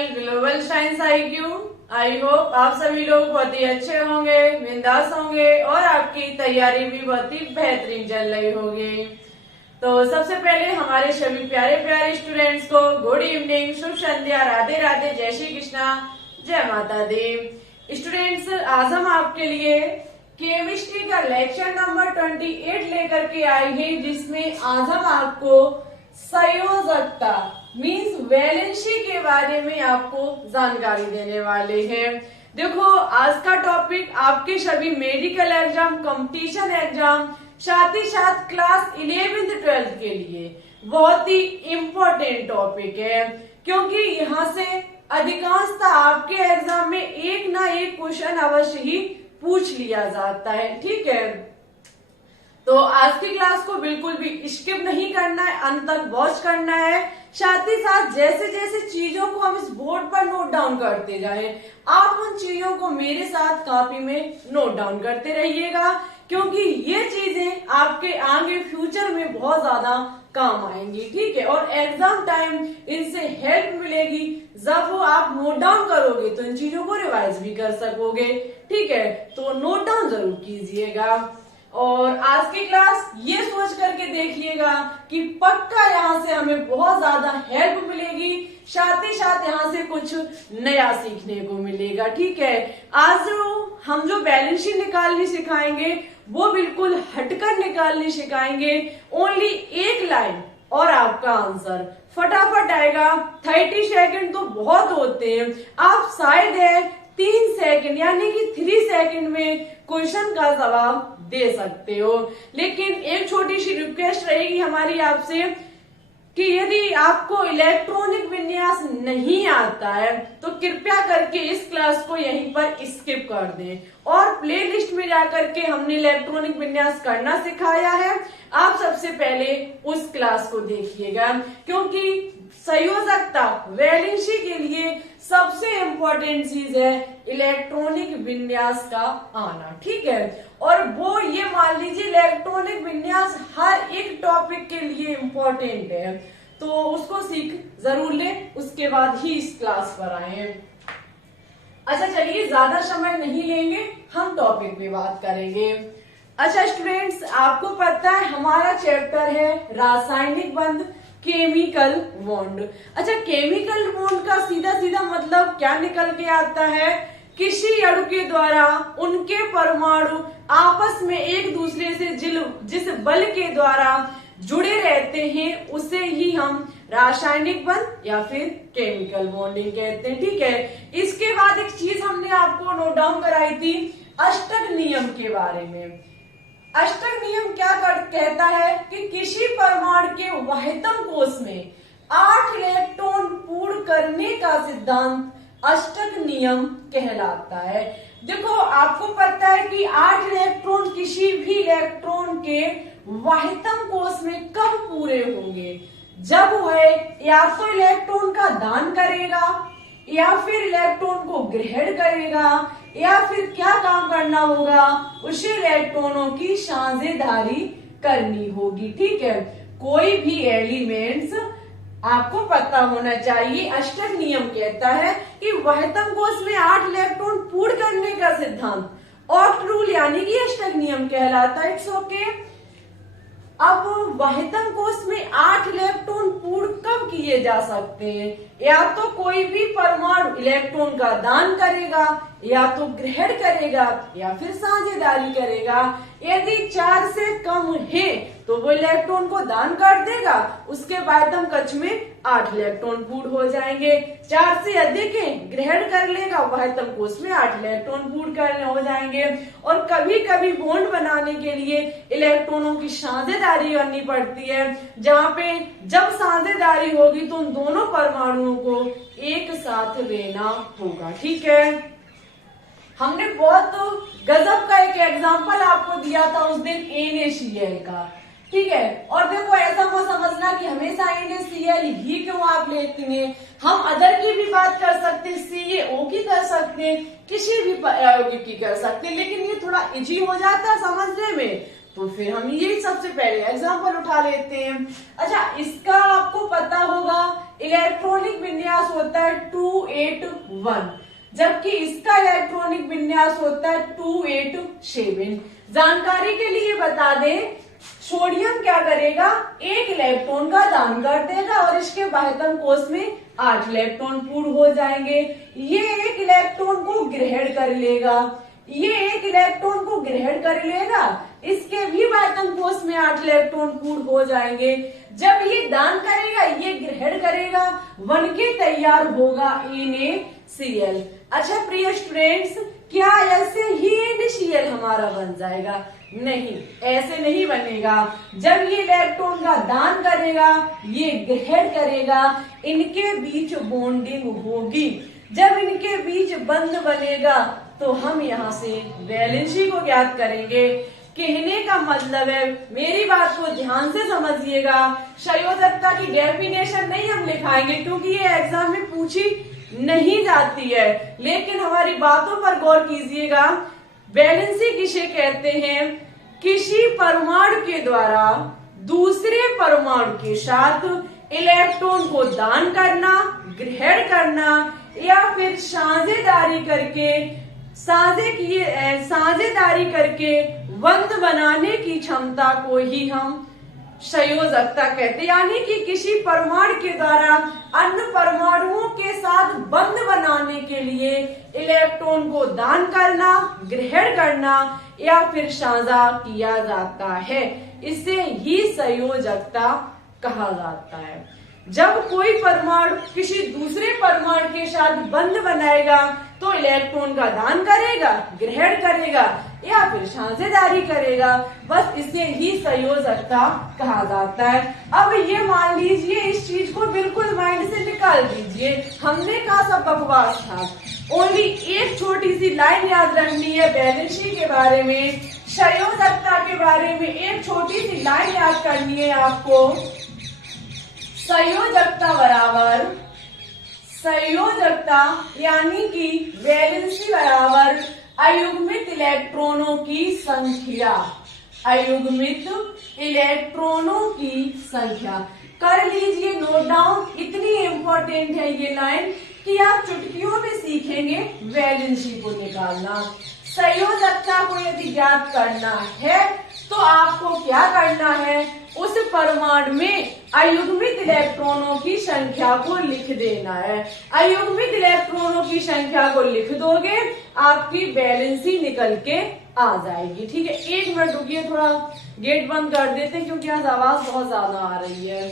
Channel global science IQ। I hope आप सभी लोग बहुत ही अच्छे होंगे, बिंदास होंगे और आपकी तैयारी भी बहुत ही बेहतरीन चल रही होगी। तो सबसे पहले हमारे सभी प्यारे प्यारे स्टूडेंट्स को गुड इवनिंग, शुभ संध्या, राधे राधे, जय श्री कृष्णा, जय माता दी। स्टूडेंट्स, आज हम आपके लिए केमिस्ट्री का लेक्चर नंबर 28 लेकर के आए हैं, जिसमें आज हम आपको संयोजकता मीन्स वैलेंसी के बारे में आपको जानकारी देने वाले हैं। देखो, आज का टॉपिक आपके सभी मेडिकल एग्जाम, कंपटीशन एग्जाम, साथ ही साथ क्लास 11th-12th के लिए बहुत ही इम्पोर्टेंट टॉपिक है, क्योंकि यहाँ से अधिकांशतः आपके एग्जाम में एक ना एक क्वेश्चन अवश्य ही पूछ लिया जाता है। ठीक है, तो आज की क्लास को बिल्कुल भी स्किप नहीं करना है, अंत तक वॉच करना है। साथ ही साथ जैसे जैसे चीजों को हम इस बोर्ड पर नोट डाउन करते जाएं, आप उन चीजों को मेरे साथ कॉपी में नोट डाउन करते रहिएगा, क्योंकि ये चीजें आपके आगे फ्यूचर में बहुत ज्यादा काम आएंगी। ठीक है, और एग्जाम टाइम इनसे हेल्प मिलेगी। जब वो आप नोट डाउन करोगे तो इन चीजों को रिवाइज भी कर सकोगे। ठीक है, तो नोट डाउन जरूर कीजिएगा। और आज की क्लास ये सोच करके देखिएगा कि पक्का यहाँ से हमें बहुत ज्यादा हेल्प मिलेगी, साथ ही साथ यहाँ से कुछ नया सीखने को मिलेगा। ठीक है, आज हम जो बैलेंस निकालनी सिखाएंगे वो बिल्कुल हटकर निकालनी सिखाएंगे। ओनली एक लाइन और आपका आंसर फटाफट आएगा। 30 सेकंड तो बहुत होते हैं, आप शायद है 3 सेकंड यानी कि 3 सेकंड में क्वेश्चन का जवाब दे सकते हो। लेकिन एक छोटी सी रिक्वेस्ट रहेगी हमारी आपसे कि यदि आपको इलेक्ट्रॉनिक विन्यास नहीं आता है तो कृपया करके इस क्लास को यहीं पर स्किप कर दें और प्लेलिस्ट में जाकर के हमने इलेक्ट्रॉनिक विन्यास करना सिखाया है, आप सबसे पहले उस क्लास को देखिएगा, क्योंकि संयोजकता वैलेंसी के लिए सबसे इम्पोर्टेंट चीज है इलेक्ट्रॉनिक विन्यास का आना। ठीक है, और वो ये मान लीजिए इलेक्ट्रॉनिक विन्यास हर एक टॉपिक के लिए इम्पोर्टेंट है, तो उसको सीख जरूर लें, उसके बाद ही इस क्लास पर आए। अच्छा चलिए, ज्यादा समय नहीं लेंगे, हम टॉपिक पे बात करेंगे। अच्छा स्टूडेंट्स, आपको पता है हमारा चैप्टर है रासायनिक बंध, केमिकल बॉन्ड। अच्छा, केमिकल बॉन्ड का सीधा सीधा मतलब क्या निकल के आता है? किसी अणु के द्वारा उनके परमाणु आपस में एक दूसरे से जिस बल के द्वारा जुड़े रहते हैं उसे ही हम रासायनिक बंध या फिर केमिकल बॉन्डिंग कहते हैं। ठीक है, इसके बाद एक चीज हमने आपको नोट डाउन कराई थी अष्टक नियम के बारे में। अष्टक नियम क्या कहता है कि किसी परमाणु के वाह्यतम कोश में 8 इलेक्ट्रॉन पूर्ण करने का सिद्धांत अष्टक नियम कहलाता है। देखो, आपको पता है कि 8 इलेक्ट्रॉन किसी भी इलेक्ट्रॉन के वाह्यतम कोश में कब पूरे होंगे? जब वह या तो इलेक्ट्रॉन का दान करेगा, या फिर इलेक्ट्रॉन को ग्रहण करेगा, या फिर क्या काम करना होगा, उसे इलेक्ट्रॉनों की साझेदारी करनी होगी। ठीक है, कोई भी एलिमेंट्स आपको पता होना चाहिए। अष्टक नियम कहता है कि वाह्यतम कोश में 8 इलेक्ट्रॉन पूर्ण करने का सिद्धांत ऑक्ट रूल यानी कि अष्टक नियम कहलाता है। It's okay. अब वाह्यतम कोश में 8 इलेक्ट्रॉन पूर्ण कब किए जा सकते हैं? या तो कोई भी परमाणु इलेक्ट्रॉन का दान करेगा, या तो ग्रहण करेगा, या फिर साझेदारी करेगा। यदि 4 से कम है तो वो इलेक्ट्रॉन को दान कर देगा, उसके बाद हम कक्ष में 8 इलेक्ट्रॉन पूर्ण हो जाएंगे। 4 से अधिक है, ग्रहण कर लेगा, वाह्यतम कोश में 8 इलेक्ट्रॉन पूर्ण करने हो जाएंगे। और कभी कभी बॉन्ड बनाने के लिए इलेक्ट्रॉनों की साझेदारी करनी पड़ती है, जहाँ पे जब साझेदारी होगी तो उन दोनों परमाणुओं को एक साथ लेना होगा। ठीक है, हमने बहुत गजब का एक एग्जाम्पल आपको दिया था उस दिन NaCl का। ठीक है, और देखो ऐसा मत समझना कि हमेशा NaCl ही क्यों आप लेते हैं, हम अदर की भी बात कर सकते हैं, CaO की कर सकते हैं, किसी भी अयौगिक की कर सकते हैं, लेकिन ये थोड़ा इजी हो जाता है समझने में, तो फिर हम ये सबसे पहले एग्जाम्पल उठा लेते हैं। अच्छा, इसका आपको पता होगा इलेक्ट्रॉनिक विन्यास होता है 281, जबकि इसका इलेक्ट्रॉनिक विन्यास होता है 287। जानकारी के लिए बता दें, सोडियम क्या करेगा, एक इलेक्ट्रॉन का दान कर देगा और इसके बाह्यतम कोश में 8 इलेक्ट्रॉन पूर्ण हो जाएंगे। ये एक इलेक्ट्रॉन को ग्रहण कर लेगा, ये एक इलेक्ट्रॉन को ग्रहण कर लेगा, इसके भी बाह्यतम कोश में 8 इलेक्ट्रॉन पूर्ण हो जाएंगे। जब ये दान करेगा, ये ग्रहण करेगा, बन के तैयार होगा NaCl। अच्छा प्रिय स्टूडेंट्स, क्या ऐसे ही NaCl हमारा बन जाएगा? नहीं, ऐसे नहीं बनेगा। जब ये इलेक्ट्रॉन का दान करेगा, ये ग्रहण करेगा, इनके बीच बॉन्डिंग होगी। जब इनके बीच बंध बनेगा तो हम यहाँ से वैलेंसी को ज्ञात करेंगे। कहने का मतलब है, मेरी बात को ध्यान से समझिएगा, संयोजकता की डेफिनेशन नहीं हम लिखाएंगे क्योंकि ये एग्जाम में पूछी नहीं जाती है, लेकिन हमारी बातों पर गौर कीजिएगा। वैलेंसी किसे कहते हैं? किसी परमाणु के द्वारा दूसरे परमाणु के साथ इलेक्ट्रॉन को दान करना, ग्रहण करना या फिर साझेदारी करके बंध बनाने की क्षमता को ही हम संयोजकता कहते हैं। यानी कि किसी परमाणु के द्वारा अन्य परमाणुओं के साथ बंध बनाने के लिए इलेक्ट्रॉन को दान करना, ग्रहण करना या फिर साझा किया जाता है, इसे ही संयोजकता कहा जाता है। जब कोई परमाणु किसी दूसरे परमाणु के साथ बंध बनाएगा तो इलेक्ट्रॉन का दान करेगा, ग्रहण करेगा या फिर साझेदारी करेगा, बस इसे ही संयोजकता कहा जाता है। अब ये मान लीजिए, इस चीज को बिल्कुल माइंड से निकाल दीजिए, हमने कहा सब बकवास था। ओनली एक छोटी सी लाइन याद रखनी है वैलेंसी के बारे में, संयोजकता के बारे में एक छोटी सी लाइन याद करनी है आपको। संयोजकता यानी कि वैलेंसी बराबर अयुग्मित इलेक्ट्रॉनों की संख्या, अयुग्मित इलेक्ट्रॉनों की संख्या। कर लीजिए नोट डाउन, इतनी इंपॉर्टेंट है ये लाइन कि आप चुटकियों में सीखेंगे वैलेंसी को निकालना। संयोजकता को यदि ज्ञात करना है तो आपको क्या करना है, उस परमाणु में अयुग्मित इलेक्ट्रॉनों की संख्या को लिख देना है। अयुग्मित इलेक्ट्रॉनों की संख्या को लिख दोगे, आपकी वैलेंसी निकल के आ जाएगी। ठीक है, 1 मिनट रुकिए, थोड़ा गेट बंद कर देते हैं क्योंकि आज आवाज बहुत ज्यादा आ रही है।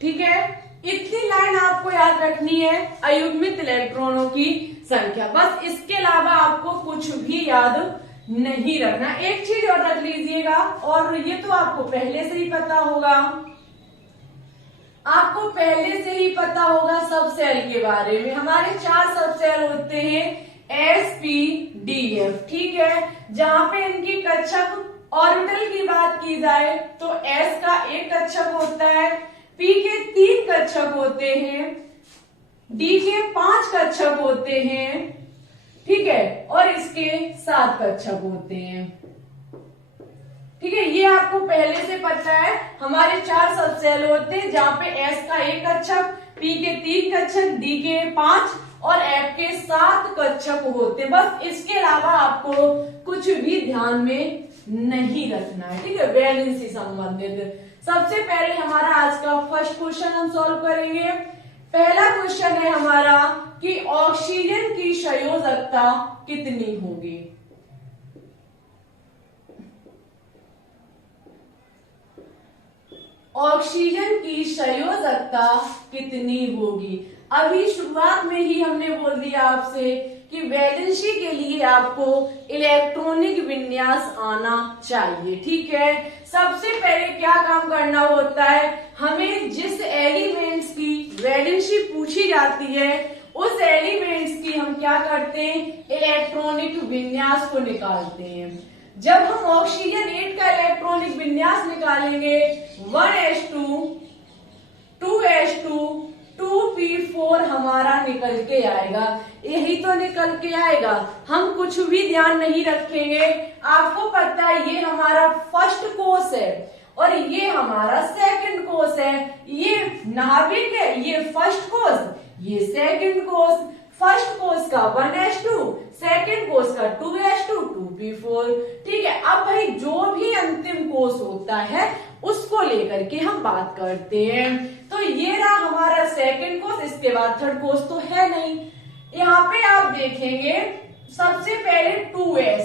ठीक है, इतनी लाइन आपको याद रखनी है, अयुग्मित इलेक्ट्रॉनों की संख्या, बस इसके अलावा आपको कुछ भी याद नहीं रखना। एक चीज और रख लीजिएगा, और ये तो आपको पहले से ही पता होगा, आपको पहले से ही पता होगा सब सेल के बारे में। हमारे 4 सब सेल होते हैं SPDF, ठीक है, जहां पे इनकी कक्षक ऑर्बिटल की बात की जाए तो S का 1 कक्षक होता है, P के 3 कक्षक होते हैं, D के 5 कक्षक होते हैं, ठीक है, और इसके 7 कक्षक होते हैं। ठीक है, ये आपको पहले से पता है। हमारे 4 सब सेल होते हैं जहां पे S का 1 कक्षक, P के 3 कक्षक, D के 5 और F के 7 कक्षक होते हैं। बस इसके अलावा आपको कुछ भी ध्यान में नहीं रखना है। ठीक है, वैलेंसी संबंधित सबसे पहले हमारा आज का फर्स्ट क्वेश्चन हम सॉल्व करेंगे। पहला क्वेश्चन है हमारा कि ऑक्सीजन की संयोजकता कितनी होगी। ऑक्सीजन की संयोजकता कितनी होगी। अभी शुरुआत में ही हमने बोल दिया आपसे कि वैलेंसी के लिए आपको इलेक्ट्रॉनिक विन्यास आना चाहिए। ठीक है, सबसे पहले क्या काम करना होता है, हमें जिस एलिमेंट्स की वैलेंसी पूछी जाती है उस एलिमेंट्स की हम क्या करते हैं, इलेक्ट्रॉनिक विन्यास को निकालते हैं। जब हम ऑक्सीजन 8 का इलेक्ट्रॉनिक विन्यास निकालेंगे 1s2 2s2 2p4 हम हमारा निकल के आएगा, यही तो निकल के आएगा। हम कुछ भी ध्यान नहीं रखेंगे। आपको पता है ये हमारा फर्स्ट कोष है और ये हमारा सेकंड कोष है। ये नाभिक है, ये फर्स्ट कोष, ये सेकंड कोष। फर्स्ट कोष का 1s2, सेकंड कोष का 2s2, 2p4। ठीक है, अब भाई जो भी अंतिम कोष होता है उसको लेकर के हम बात करते हैं। तो ये रहा हमारा सेकंड कोष, इसके बाद थर्ड कोष तो है नहीं। यहाँ पे आप देखेंगे सबसे पहले 2s,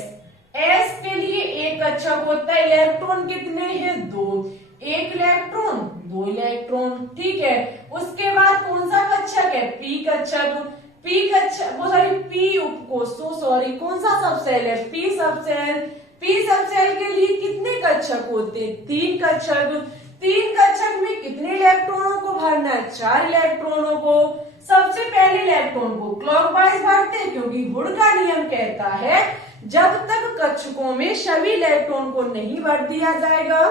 s के लिए एक कक्षक होता है, इलेक्ट्रॉन कितने हैं? 2, एक इलेक्ट्रॉन, 2 इलेक्ट्रॉन। ठीक है, उसके बाद कौन सा कक्षक है? p कक्षक। p कक्षक p उपकोष, कौन सा सबसेल है? p subshell. p सबसेल के लिए कितने कक्षक होते हैं? 3 कक्षक। 3 कक्षक में कितने इलेक्ट्रॉनों को भरना है? 4 इलेक्ट्रॉनों को। सबसे पहले इलेक्ट्रॉन को क्लॉकवाइज भरते हैं, क्योंकि हुड का नियम कहता है जब तक कक्षकों में सभी इलेक्ट्रॉन को नहीं भर दिया जाएगा,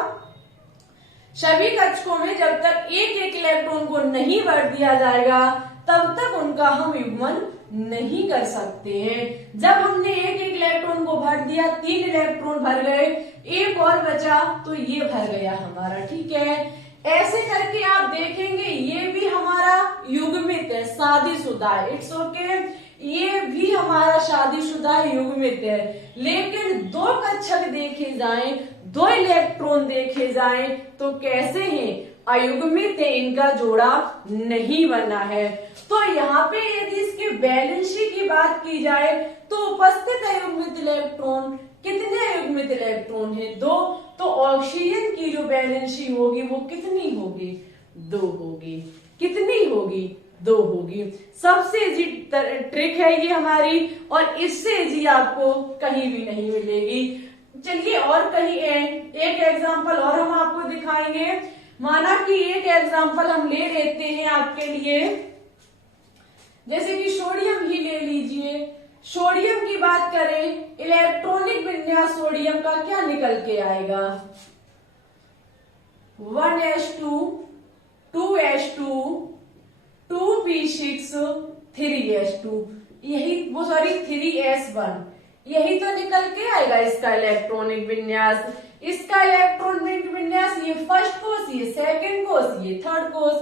सभी कक्षकों में जब तक एक एक इलेक्ट्रॉन को नहीं भर दिया जाएगा तब तक उनका हम युग्मन नहीं कर सकते हैं। जब हमने एक एक इलेक्ट्रॉन को भर दिया, 3 इलेक्ट्रॉन भर गए, एक और बचा तो ये भर गया हमारा। ठीक है, ऐसे करके आप देखेंगे ये भी हमारा युग्मित है, शादीशुदा है। इट्स ओके, ये भी हमारा शादीशुदा युग्मित है। लेकिन 2 कक्षक देखे जाएं, 2 इलेक्ट्रॉन देखे जाएं तो कैसे हैं? अयुग्मित है, इनका जोड़ा नहीं बना है। तो यहाँ पे यदि इसकी वैलेंसी की बात की जाए तो उपस्थित अयुग्मित इलेक्ट्रॉन, कितने अयुग्मित इलेक्ट्रॉन है? 2। तो ऑक्सीजन की जो वैलेंसी होगी वो कितनी होगी? 2 होगी। कितनी होगी? 2 होगी। सबसे इजी ट्रिक है ये हमारी, और इससे इजी आपको कहीं भी नहीं मिलेगी। चलिए और कहीं एक एग्जांपल और हम आपको दिखाएंगे। माना कि एक एग्जांपल हम ले लेते हैं आपके लिए, जैसे कि सोडियम ही ले लीजिए। सोडियम की बात करें, इलेक्ट्रॉनिक विन्यास सोडियम का क्या निकल के आएगा? 1s2, 2s2, 2p6, 3s2, यही 3s1, यही तो निकल के आएगा इसका इलेक्ट्रॉनिक विन्यास। इसका इलेक्ट्रॉनिक विन्यास, ये फर्स्ट कोष, ये सेकंड कोष, ये थर्ड कोष।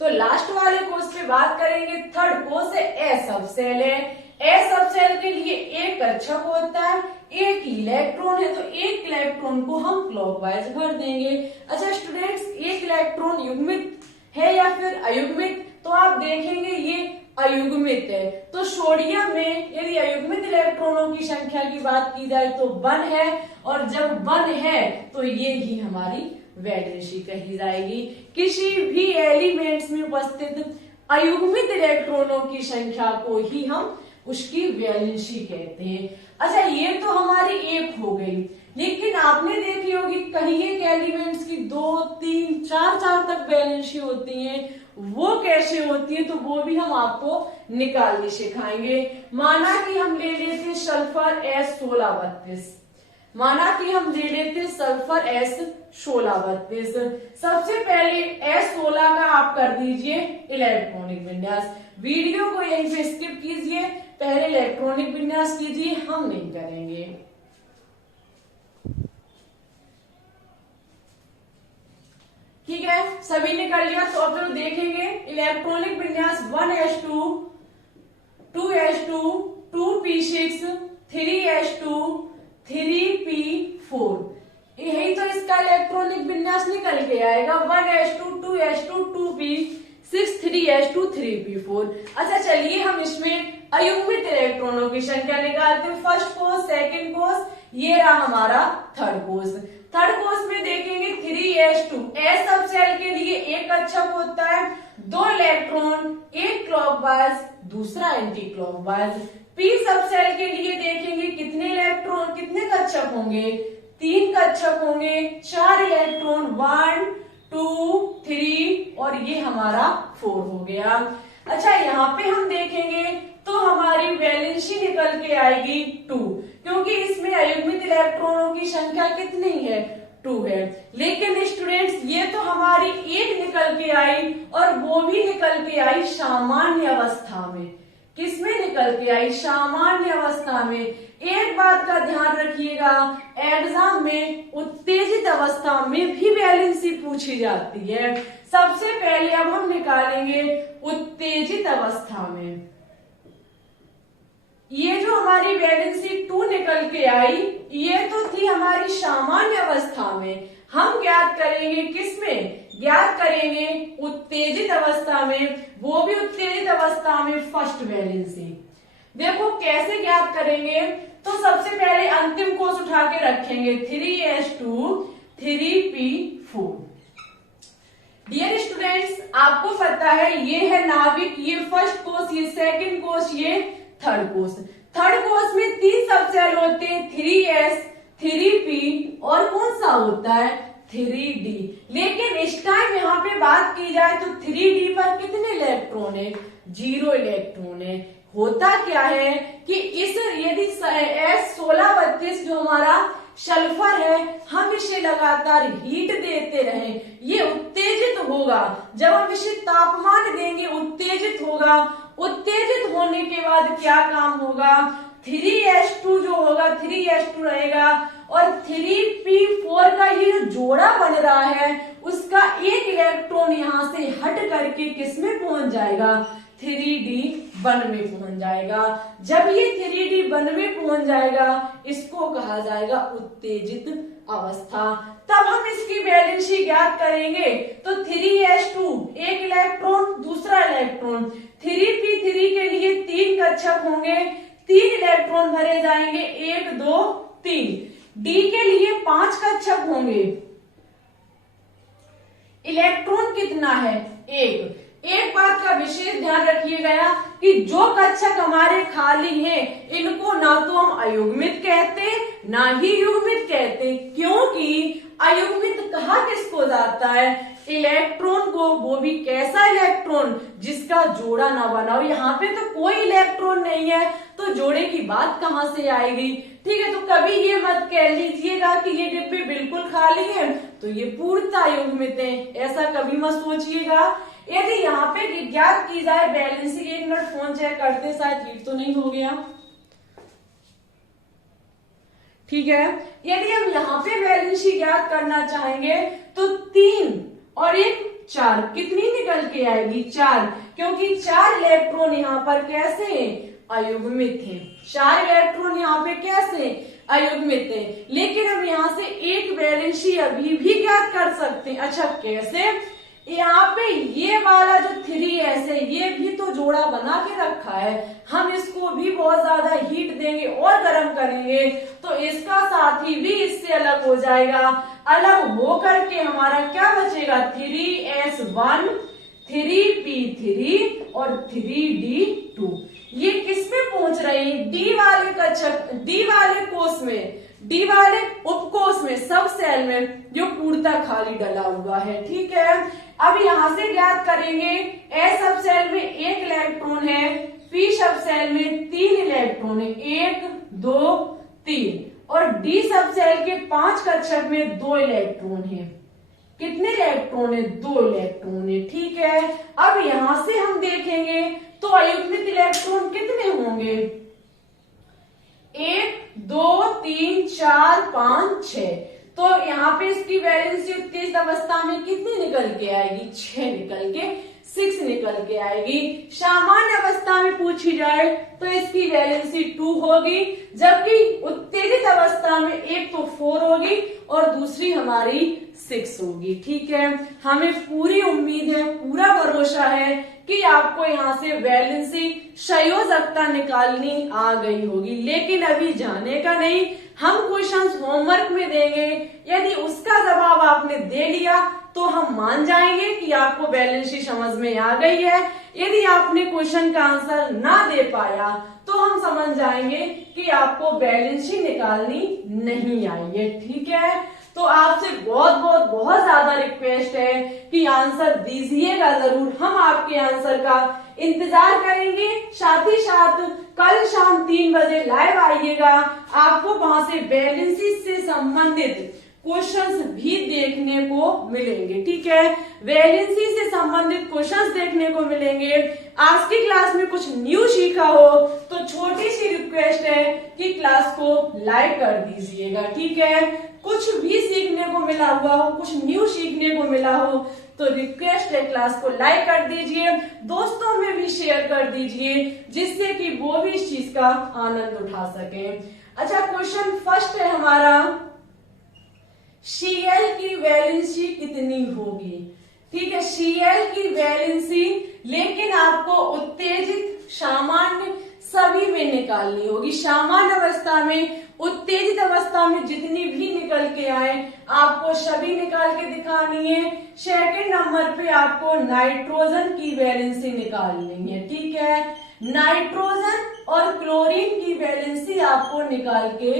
तो लास्ट वाले कोष पे बात करेंगे। थर्ड कोष है, एस सबसेल है। एस सबसेल के लिए एक कक्षक होता है, एक इलेक्ट्रॉन है, तो एक इलेक्ट्रॉन को हम क्लॉकवाइज भर देंगे। अच्छा स्टूडेंट्स, एक इलेक्ट्रॉन युग्मित है या फिर अयुग्मित? तो आप देखेंगे ये अयुग्मित है। तो सोडियम में यदि अयुग्मित इलेक्ट्रॉनों की संख्या की बात की जाए तो 1 है, और जब 1 है तो ये ही हमारी वैलेंसी कही जाएगी। किसी भी एलिमेंट्स में उपस्थित अयुग्मित इलेक्ट्रॉनों की संख्या को ही हम उसकी वैलेंसी कहते हैं। अच्छा, ये तो हमारी एक हो गई, लेकिन आपने देखी होगी कहीं एक एलिमेंट्स की 2, 3, 4 तक वैलेंसी होती है। वो कैसे होती है तो वो भी हम आपको निकालनी सिखाएंगे। माना कि हम ले लेते सल्फर S1632, माना कि हम ले लेते सल्फर S1632। सबसे पहले S16 का आप कर दीजिए इलेक्ट्रॉनिक विन्यास। वीडियो को यहीं पे स्किप कीजिए, पहले इलेक्ट्रॉनिक विन्यास कीजिए, हम नहीं करेंगे। ठीक है, सभी ने कर लिया। तो अब जो देखेंगे इलेक्ट्रॉनिक विन्यास 1s2, 2s2, 2p6, 3s2, 3p4, यही तो इसका इलेक्ट्रॉनिक विन्यास निकल के आएगा। 1s2, 2s2, 2p6, 3s2, 3p4। अच्छा चलिए हम इसमें अयुग्मित इलेक्ट्रॉनों की संख्या निकालते हैं। फर्स्ट कोष, सेकंड कोष, ये रहा हमारा थर्ड कोष। थर्ड कोष में देखेंगे 3s2, एस सबसेल के लिए एक कक्षक होता है, 2 इलेक्ट्रॉन, एक क्लॉकवाइज, दूसरा एंटी क्लॉकवाइज। पी सबसेल के लिए देखेंगे कितने इलेक्ट्रॉन, कितने कक्षक होंगे? 3 कक्षक होंगे, 4 इलेक्ट्रॉन, 1, 2, 3 और ये हमारा 4 हो गया। अच्छा यहाँ पे हम देखेंगे तो हमारी वैलेंसी निकल के आएगी 2, क्योंकि इसमें अयुग्मित इलेक्ट्रॉनों की संख्या कितनी है? 2 है। लेकिन स्टूडेंट्स ये तो हमारी एक निकल के आई, और वो भी निकल के आई सामान्य अवस्था में। किसमें निकल के आई? सामान्य अवस्था में। एक बात का ध्यान रखिएगा, एग्जाम में उत्तेजित अवस्था में भी वैलेंसी पूछी जाती है। सबसे पहले अब हम निकालेंगे उत्तेजित अवस्था में। ये जो हमारी वैलेंसी 2 निकल के आई, ये तो थी हमारी सामान्य अवस्था में। हम ज्ञात करेंगे किसमें? ज्ञात करेंगे उत्तेजित अवस्था में, वो भी उत्तेजित अवस्था में फर्स्ट वैलेंसी। देखो कैसे ज्ञात करेंगे, तो सबसे पहले अंतिम कोष उठा के रखेंगे 3s2 3p4। डियर स्टूडेंट्स, आपको पता है ये है नाभिक, ये फर्स्ट कोष, ये सेकंड कोष, ये थर्ड कोष। थर्ड कोष में 3 सब सेल होते हैं, 3s 3p और कौन सा होता है? 3d। लेकिन इस टाइम यहाँ पे बात की जाए तो 3d पर कितने इलेक्ट्रॉन है? 0 इलेक्ट्रॉन है। होता क्या है कि इस यदि S1632 जो हमारा सल्फर है, हम इसे लगातार हीट देते रहे, ये उत्तेजित होगा। जब हम इसे तापमान देंगे उत्तेजित होगा। उत्तेजित होने के बाद क्या काम होगा? 3s2 जो होगा 3s2 रहेगा और 3p4 का ये जो जोड़ा बन रहा है उसका एक इलेक्ट्रॉन यहाँ से हट करके किसमें पहुंच जाएगा? 3d1 में पहुंच जाएगा। जब ये 3d1 में पहुंच जाएगा, इसको कहा जाएगा उत्तेजित अवस्था। तब हम इसकी वैलेंसी ज्ञात करेंगे। तो 3s2 एक इलेक्ट्रॉन, दूसरा इलेक्ट्रॉन, 3p3 के लिए 3 कक्षक होंगे, 3 इलेक्ट्रॉन भरे जाएंगे, 1 2 3। डी के लिए 5 कक्षक होंगे, इलेक्ट्रॉन कितना है? 1। एक बात का विशेष ध्यान रखिएगा कि जो कक्षक हमारे खाली हैं, इनको ना तो हम अयुग्मित कहते ना ही युग्मित कहते, क्योंकि अयुग्मित कहा किसको जाता है? इलेक्ट्रॉन को, वो भी कैसा इलेक्ट्रॉन? जिसका जोड़ा ना बना हो। यहाँ पे तो कोई इलेक्ट्रॉन नहीं है, तो जोड़े की बात कहाँ से आएगी? ठीक है, तो कभी ये मत कह लीजिएगा कि ये डिब्बे बिल्कुल खाली है तो ये पूर्णतः युग्मित है, ऐसा कभी मत सोचिएगा। यदि यहाँ पे ज्ञात की जाए वैलेंसी, 1 मिनट फोन चेक करते, शायद हीट तो नहीं हो गया। ठीक है, यदि हम यहाँ पे वैलेंसी ज्ञात करना चाहेंगे तो 3 और 1 4 कितनी निकल के आएगी? 4, क्योंकि 4 इलेक्ट्रॉन यहाँ पर कैसे हैं? अयुग्मित हैं। 4 इलेक्ट्रॉन यहाँ पे कैसे? अयुग्मित है। लेकिन हम यहाँ से एक वैलेंसी अभी भी ज्ञात कर सकते हैं। अच्छा कैसे? यहाँ पे ये वाला जो 3s है, ये भी तो जोड़ा बना के रखा है, हम इसको भी बहुत ज्यादा हीट देंगे और गर्म करेंगे तो इसका साथी भी इससे अलग हो जाएगा। अलग हो करके हमारा क्या बचेगा? 3s1 3p3 और 3d2। ये किस में पहुंच रहे हैं? डी वाले कक्षक, डी वाले कोष में, डी वाले उपकोष में, सब सेल में जो पूर्णतः खाली डला हुआ है। ठीक है, अब यहां से ज्ञात करेंगे ए सब सेल में 1 इलेक्ट्रॉन है, पी सब सेल में 3 इलेक्ट्रॉन है, 1 2 3, और डी सब सेल के 5 कक्षक में 2 इलेक्ट्रॉन है। कितने इलेक्ट्रॉन है? 2 इलेक्ट्रॉन है। ठीक है, अब यहां से हम देखेंगे तो अयुग्मित इलेक्ट्रॉन कितने होंगे? 1 2 3 4 5 6। तो यहाँ पे इसकी वैलेंसी उत्तेजित अवस्था में कितनी निकल के आएगी? 6 निकल के 6 निकल के आएगी। सामान्य अवस्था में पूछी जाए तो इसकी वैलेंसी 2 होगी, जबकि उत्तेजित अवस्था में एक तो 4 होगी और दूसरी हमारी 6 होगी। ठीक है, हमें पूरी उम्मीद है, पूरा भरोसा है कि आपको यहाँ से वैलेंसी संयोजकता निकालनी आ गई होगी। लेकिन अभी जाने का नहीं, हम क्वेश्चंस होमवर्क में देंगे, यदि उसका जवाब आपने दे लिया तो हम मान जाएंगे कि आपको वैलेंसी समझ में आ गई है। यदि आपने क्वेश्चन का आंसर ना दे पाया तो हम समझ जाएंगे कि आपको वैलेंसी निकालनी नहीं आई है। ठीक है, तो आपसे बहुत ज्यादा रिक्वेस्ट है कि आंसर दीजिएगा जरूर, हम आपके आंसर का इंतजार करेंगे। साथ ही साथ कल शाम 3 बजे लाइव आइएगा, आपको वहां से वैलेंसी से संबंधित क्वेश्चंस भी देखने को मिलेंगे। ठीक है, वैलेंसी से संबंधित संबंधित क्वेश्चंस देखने को मिलेंगे। आज की क्लास में कुछ न्यू सीखा हो तो छोटी सी रिक्वेस्ट है कि क्लास को लाइक कर दीजिएगा, ठीक है। कुछ भी सीखने को मिला हुआ हो, कुछ न्यू सीखने को मिला हो तो रिक्वेस्ट है क्लास को लाइक कर दीजिए, दोस्तों में भी शेयर कर दीजिए, जिससे कि वो भी इस चीज का आनंद उठा सके। अच्छा, क्वेश्चन फर्स्ट है हमारा, Cl की वैलेंसी कितनी होगी? ठीक है, Cl की वैलेंसी, लेकिन आपको उत्तेजित, सामान्य सभी में निकालनी होगी। सामान्य अवस्था में, उत्तेजित अवस्था में जितनी भी निकल के आए आपको सभी निकाल के दिखानी है। सेकंड नंबर पे आपको नाइट्रोजन की वैलेंसी निकालनी है, ठीक है। नाइट्रोजन और क्लोरीन की वैलेंसी आपको निकाल के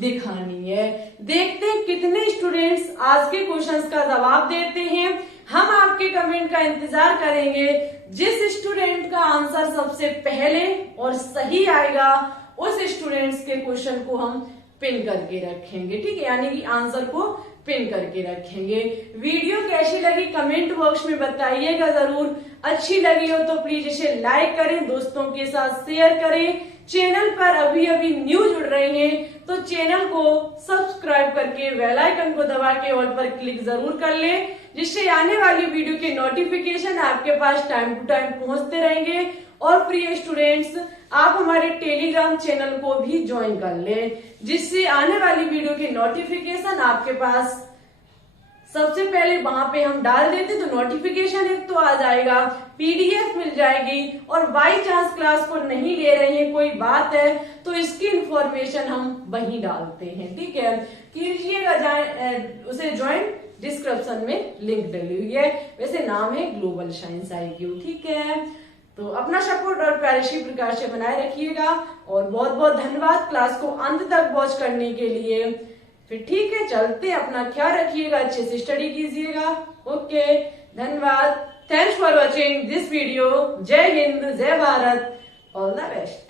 दिखानी है। देखते हैं कितने स्टूडेंट्स आज के क्वेश्चंस का जवाब देते हैं। हम आपके कमेंट का इंतजार करेंगे। जिस स्टूडेंट का आंसर सबसे पहले और सही आएगा उस स्टूडेंट्स के क्वेश्चन को हम पिन करके रखेंगे, ठीक है, यानी कि आंसर को पिन करके रखेंगे। वीडियो कैसी लगी कमेंट बॉक्स में बताइएगा जरूर। अच्छी लगी हो तो प्लीज इसे लाइक करें, दोस्तों के साथ शेयर करें। चैनल पर अभी अभी न्यू जुड़ रहे हैं तो चैनल को सब्सक्राइब करके बेल आइकन को दबा के ऑल पर क्लिक जरूर कर लें, जिससे आने वाली वीडियो के नोटिफिकेशन आपके पास टाइम टू टाइम पहुंचते रहेंगे। और प्रिय स्टूडेंट्स, आप हमारे टेलीग्राम चैनल को भी ज्वाइन कर लें, जिससे आने वाली वीडियो के नोटिफिकेशन आपके पास सबसे पहले वहां पे हम डाल देते तो नोटिफिकेशन एक तो आ जाएगा, पीडीएफ मिल जाएगी, और बाई चांस क्लास को नहीं ले रहे हैं, कोई बात है तो इसकी इंफॉर्मेशन हम वहीं डालते हैं, ठीक है। कीजिएगा, उसे ज्वाइन, डिस्क्रिप्शन में लिंक डली हुई है, वैसे नाम है ग्लोबल साइंस IQ, ठीक है। तो अपना सपोर्ट और प्यार इसी प्रकार से बनाए रखिएगा, और बहुत बहुत धन्यवाद क्लास को अंत तक वॉच करने के लिए। फिर ठीक है, चलते, अपना ख्याल रखिएगा, अच्छे से स्टडी कीजिएगा। ओके, धन्यवाद। Thanks for watching this video. जय हिंद, जय भारत, ऑल द बेस्ट।